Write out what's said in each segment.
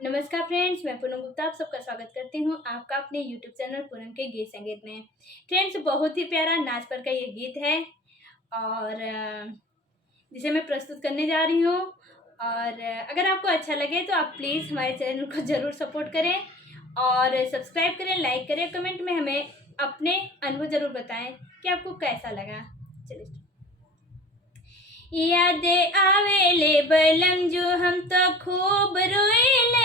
नमस्कार फ्रेंड्स, मैं पूनम गुप्ता आप सबका स्वागत करती हूँ आपका अपने यूट्यूब चैनल पूनम के गीत संगीत में। फ्रेंड्स, बहुत ही प्यारा नाच पर का ये गीत है और जिसे मैं प्रस्तुत करने जा रही हूँ। और अगर आपको अच्छा लगे तो आप प्लीज़ हमारे चैनल को ज़रूर सपोर्ट करें और सब्सक्राइब करें, लाइक करें, कमेंट में हमें अपने अनुभव ज़रूर बताएं कि आपको कैसा लगा। चलिए। यादें आवेले बलम जो हम तो खूब रोइले,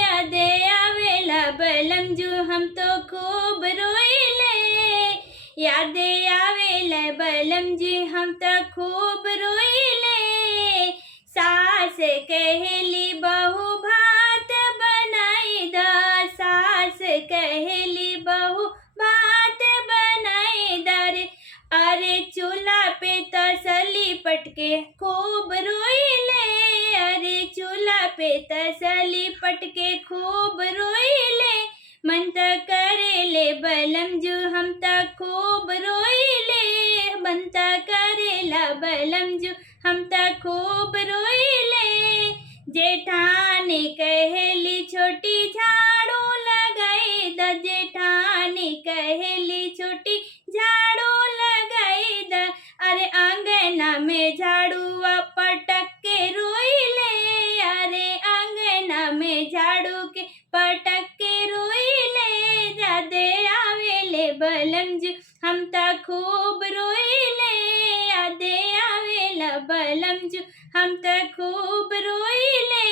यादें आवेला बलम जो हम तो खूब रोइले, यादें आवेला बलम जी हम तो खूब रोइले। सास कहली बहू भात बनाई दा, सास कहली बहू भात बनाई दा रे, अरे चूल्हा पे तसली पटके खूब रोइले, अरे चूल्हा पे तसली पटके खूब रोइले, मन त करेले बलम जो हम त खूब रोइले, मन त करेला बलम जो हम त खूब रोइले। जेठानी कहली छोटी झाड़ू लगाई द, जेठानी कहली छोटी झाड़ू लगाई द, अरे आंगना में झाड़ुआ पटक के रोइले, अरे आंगना में झाड़ू के पटक के रोइले। यादे आवेले बलम जो हम त खूब रोइले, यादे आवेला बलम जो हम त खूब रोइले।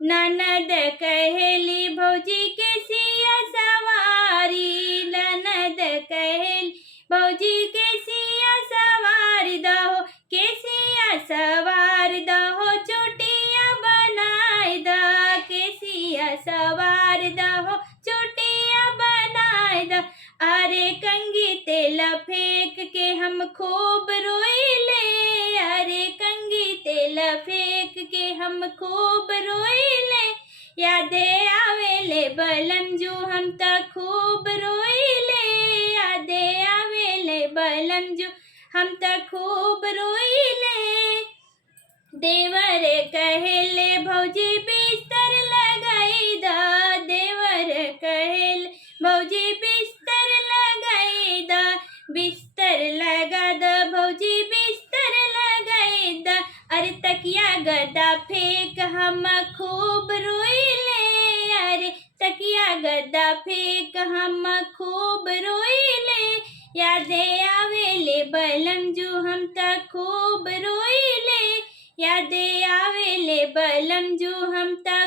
ननद कहली भौजी के सिया सवारी, ननद कहली भौजी के सिया सवार दहो, के सिया सवार दहो, चोटिया बनाई दा, के सिया सवार दहो, चोटिया बनाई दा, अरे कंगी तेल फेंक के हम खूब रोइले, अरे कंगी तेल फेंक के हम खूब रोइले। यादें आवेले बलम जो हम त खूब रोइले, यादें आवेले बलम जो हम त खूब रोइले। देवर कहले भौजी बिस्तर लगाई दा, देवर कहले भौजी बिस्तर लगाई दा, बिस्तर लगा द भौजी बिस्तर लगाई दा, अरे तकिया गदा फेंक हम खूब रोइले, अरे तकिया गदा फेंक हम खूब रोइले। यादें आवेले बलम जो हम त खूब रोइले, यादें आवेले बलम जो हम त